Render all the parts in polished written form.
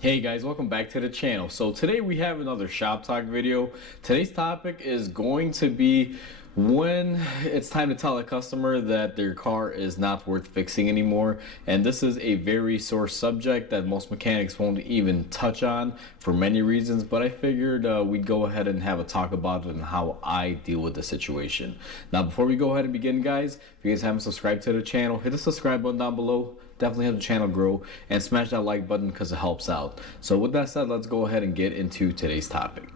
Hey guys, welcome back to the channel. So today we have another shop talk video. Today's topic is going to be when it's time to tell a customer that their car is not worth fixing anymore. And this is a very sore subject that most mechanics won't even touch on for many reasons, but I figured we'd go ahead and have a talk about it and how I deal with the situation. Now before we go ahead and begin, guys, if you guys haven't subscribed to the channel, hit the subscribe button down below. Definitely help the channel grow, and smash that like button because it helps out. So with that said, let's go ahead and get into today's topic.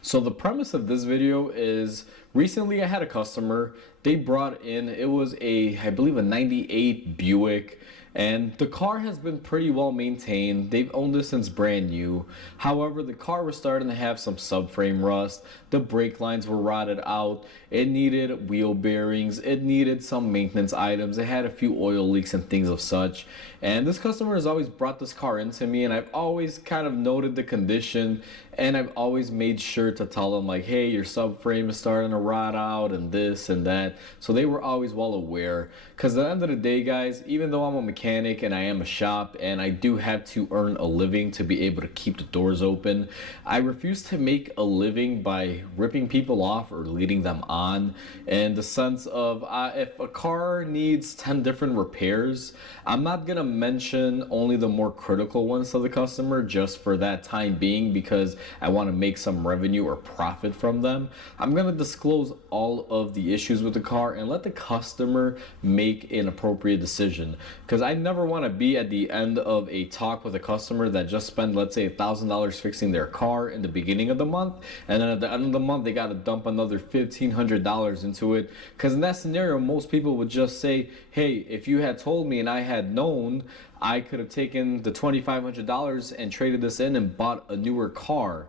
So the premise of this video is recently I had a customer. They brought in, it was I believe a 98 Buick, and the car has been pretty well maintained. They've owned it since brand new. However, the car was starting to have some subframe rust. The brake lines were rotted out. It needed wheel bearings. It needed some maintenance items. It had a few oil leaks and things of such. And this customer has always brought this car into me, and I've always kind of noted the condition, and I've always made sure to tell them like, hey, your subframe is starting to rot out and this and that. So they were always well aware, because at the end of the day, guys, even though I'm a mechanic and I am a shop and I do have to earn a living to be able to keep the doors open, I refuse to make a living by ripping people off or leading them on, in the sense of if a car needs 10 different repairs, I'm not gonna mention only the more critical ones to the customer just for that time being because I want to make some revenue or profit from them. I'm gonna disclose all of the issues with the car and let the customer make an appropriate decision, because I never want to be at the end of a talk with a customer that just spent, let's say, $1,000 fixing their car in the beginning of the month, and then at the end of the month they got to dump another $1,500 into it. Because in that scenario, most people would just say, hey, if you had told me and I had known, I could have taken the $2,500 and traded this in and bought a newer car.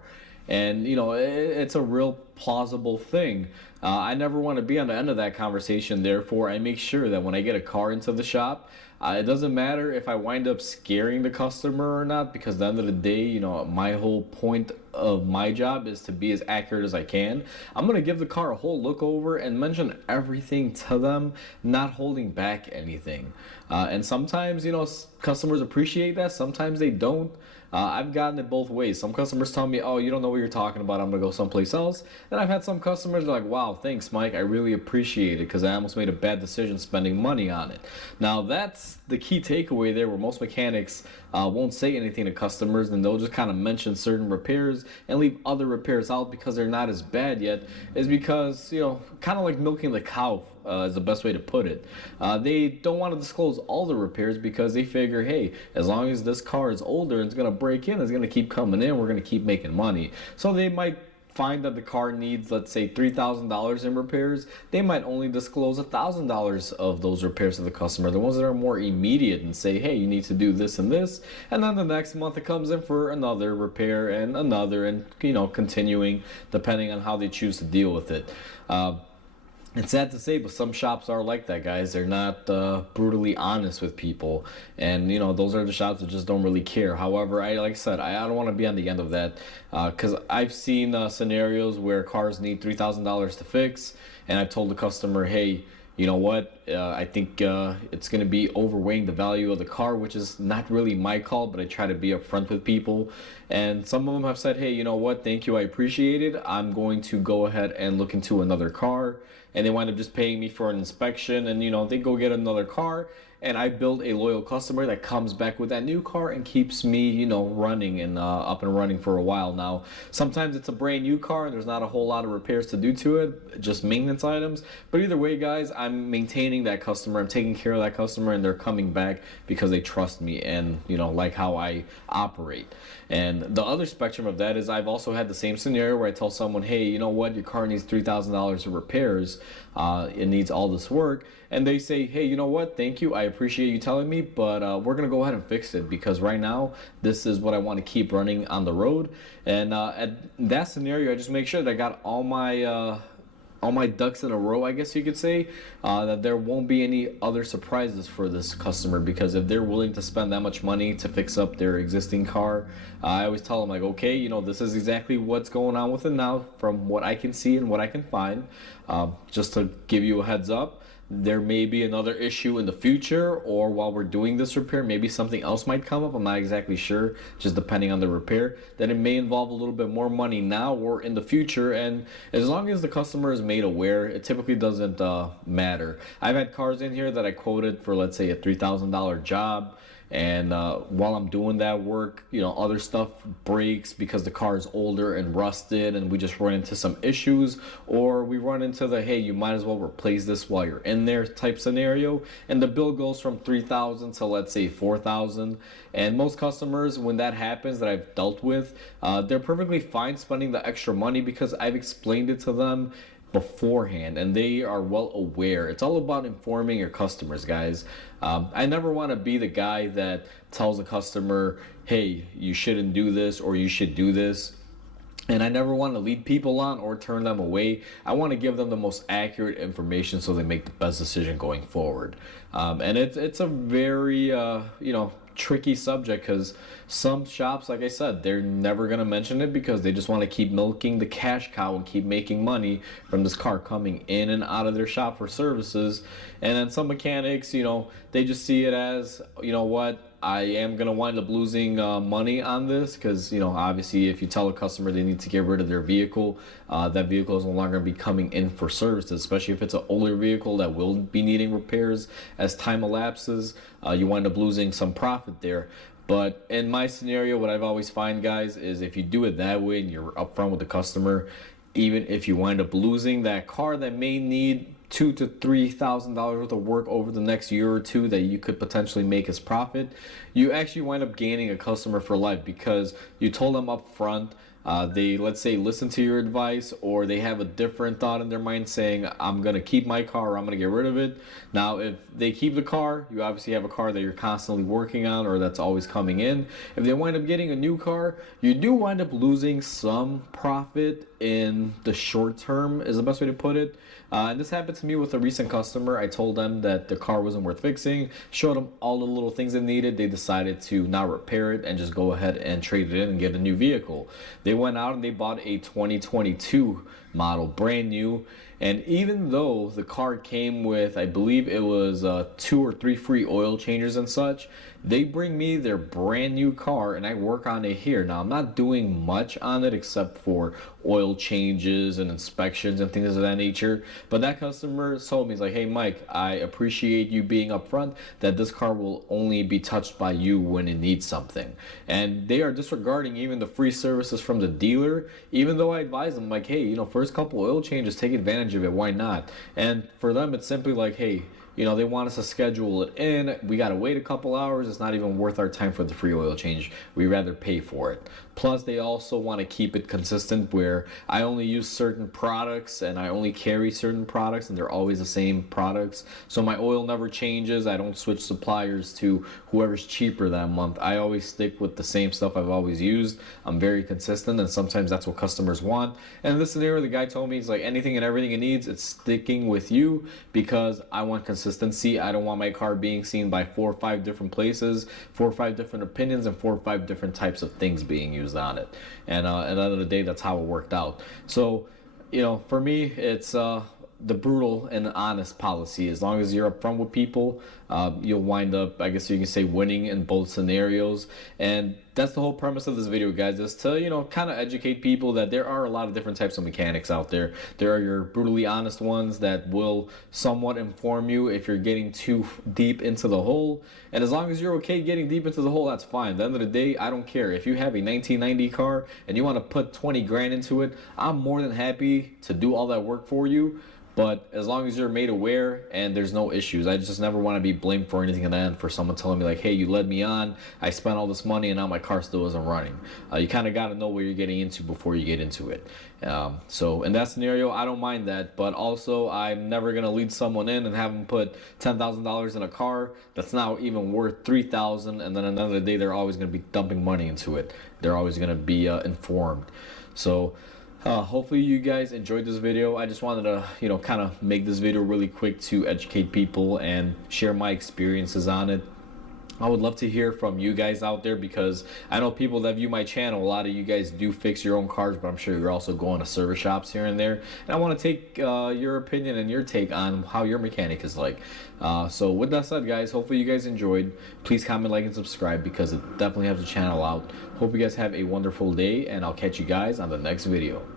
And it's a real plausible thing. I never want to be on the end of that conversation. Therefore, I make sure that when I get a car into the shop, it doesn't matter if I wind up scaring the customer or not, because at the end of the day, my whole point of my job is to be as accurate as I can. I'm going to give the car a whole look over and mention everything to them, not holding back anything. And sometimes, customers appreciate that. Sometimes they don't. I've gotten it both ways. Some customers tell me, oh, you don't know what you're talking about, I'm going to go someplace else. Then I've had some customers that are like, wow, thanks, Mike. I really appreciate it because I almost made a bad decision spending money on it. Now, that's the key takeaway there, where most mechanics won't say anything to customers, and they'll just kind of mention certain repairs and leave other repairs out because they're not as bad yet, is because, kind of like milking the cow. Is the best way to put it. They don't want to disclose all the repairs because they figure, hey, as long as this car is older and it's going to break in, it's going to keep coming in, we're going to keep making money. So they might find that the car needs, let's say, $3,000 in repairs. They might only disclose $1,000 of those repairs to the customer, the ones that are more immediate, and say, hey, you need to do this and this. And then the next month it comes in for another repair and another, and continuing depending on how they choose to deal with it. It's sad to say, but some shops are like that, guys. They're not brutally honest with people, and those are the shops that just don't really care. However, like I said, I don't want to be on the end of that, because I've seen scenarios where cars need $3,000 to fix, and I've told the customer, hey, you know what, I think it's going to be overweighing the value of the car, which is not really my call, but I try to be upfront with people. And some of them have said, hey, you know what, thank you, I appreciate it. I'm going to go ahead and look into another car. And they wind up just paying me for an inspection, and they go get another car, and I build a loyal customer that comes back with that new car and keeps me, running and up and running for a while now. Sometimes it's a brand new car and there's not a whole lot of repairs to do to it, just maintenance items. But either way, guys, I'm maintaining that customer, I'm taking care of that customer, and they're coming back because they trust me and, like how I operate. And the other spectrum of that is I've also had the same scenario where I tell someone, hey, you know what, your car needs $3,000 of repairs. It needs all this work. And they say, hey, you know what, thank you, I appreciate you telling me, but we're going to go ahead and fix it because right now this is what I want to keep running on the road. And at that scenario, I just make sure that I got all my ducks in a row, I guess you could say, that there won't be any other surprises for this customer, because if they're willing to spend that much money to fix up their existing car, I always tell them, like, okay, this is exactly what's going on with it now from what I can see and what I can find, just to give you a heads up. there may be another issue in the future, or while we're doing this repair, maybe something else might come up. I'm not exactly sure, just depending on the repair. Then it may involve a little bit more money now or in the future. And as long as the customer is made aware, it typically doesn't matter. I've had cars in here that I quoted for, let's say, a $3,000 job. And while I'm doing that work, other stuff breaks because the car is older and rusted, and we just run into some issues, or we run into the, hey, you might as well replace this while you're in there type scenario, and the bill goes from 3,000 to, let's say, 4,000. And most customers, when that happens that I've dealt with, they're perfectly fine spending the extra money because I've explained it to them beforehand and they are well aware. It's all about informing your customers, guys. I never want to be the guy that tells a customer, hey, you shouldn't do this or you should do this. And I never want to lead people on or turn them away. I want to give them the most accurate information so they make the best decision going forward. And it's a very tricky subject, because some shops, like I said, they're never going to mention it because they just want to keep milking the cash cow and keep making money from this car coming in and out of their shop for services. And then some mechanics, they just see it as, what, I am going to wind up losing money on this, because, obviously if you tell a customer they need to get rid of their vehicle, that vehicle is no longer going to be coming in for services, especially if it's an older vehicle that will be needing repairs as time elapses. You wind up losing some profit there. But in my scenario, what I've always find, guys, is if you do it that way and you're upfront with the customer, even if you wind up losing that car that may need $2,000 to $3,000 worth of work over the next year or two that you could potentially make as profit, you actually wind up gaining a customer for life because you told them up front. They, let's say, listen to your advice, or they have a different thought in their mind saying, I'm going to keep my car or I'm going to get rid of it. Now, if they keep the car, you obviously have a car that you're constantly working on or that's always coming in. If they wind up getting a new car, you do wind up losing some profit in the short term, is the best way to put it. And this happened to me with a recent customer. I told them that the car wasn't worth fixing, showed them all the little things it needed. They decided to not repair it and just go ahead and trade it in and get a new vehicle. They went out and they bought a 2022 model, brand new. And even though the car came with, I believe it was 2 or 3 free oil changers and such, they bring me their brand new car and I work on it here. Now, I'm not doing much on it except for oil changes and inspections and things of that nature. But that customer told me, he's like, hey, Mike, I appreciate you being upfront that this car will only be touched by you when it needs something. And they are disregarding even the free services from the dealer, even though I advise them, like, hey, first couple oil changes, take advantage of it. Why not? And for them, it's simply like, hey, they want us to schedule it in. We got to wait a couple hours. It's not even worth our time for the free oil change. We rather pay for it. Plus, they also want to keep it consistent where I only use certain products and I only carry certain products and they're always the same products. So my oil never changes. I don't switch suppliers to whoever's cheaper that month. I always stick with the same stuff I've always used. I'm very consistent, and sometimes that's what customers want. And in this scenario, the guy told me, he's like, anything and everything it needs, it's sticking with you because I want consistency. I don't want my car being seen by 4 or 5 different places, 4 or 5 different opinions, and 4 or 5 different types of things being used on it. And at the end of the day, that's how it worked out. So, for me, it's the brutal and honest policy. As long as you're upfront with people, you'll wind up, I guess you can say, winning in both scenarios. And that's the whole premise of this video, guys, is to, kind of educate people that there are a lot of different types of mechanics out there. There are your brutally honest ones that will somewhat inform you if you're getting too deep into the hole. And as long as you're okay getting deep into the hole, that's fine. At the end of the day, I don't care. If you have a 1990 car and you want to put 20 grand into it, I'm more than happy to do all that work for you. But as long as you're made aware and there's no issues, I just never want to be blamed for anything in the end for someone telling me like, hey, you led me on, I spent all this money and now my car still isn't running. You kind of got to know what you're getting into before you get into it. So in that scenario, I don't mind that. But also, I'm never going to lead someone in and have them put $10,000 in a car that's now even worth $3,000. And then at the end of the day, they're always going to be dumping money into it. They're always going to be informed. So hopefully you guys enjoyed this video. I just wanted to, kind of make this video really quick to educate people and share my experiences on it. I would love to hear from you guys out there, because I know people that view my channel, a lot of you guys do fix your own cars, but I'm sure you're also going to service shops here and there. And I want to take your opinion and your take on how your mechanic is like. So with that said, guys, hopefully you guys enjoyed. Please comment, like, and subscribe, because it definitely helps the channel out. Hope you guys have a wonderful day, and I'll catch you guys on the next video.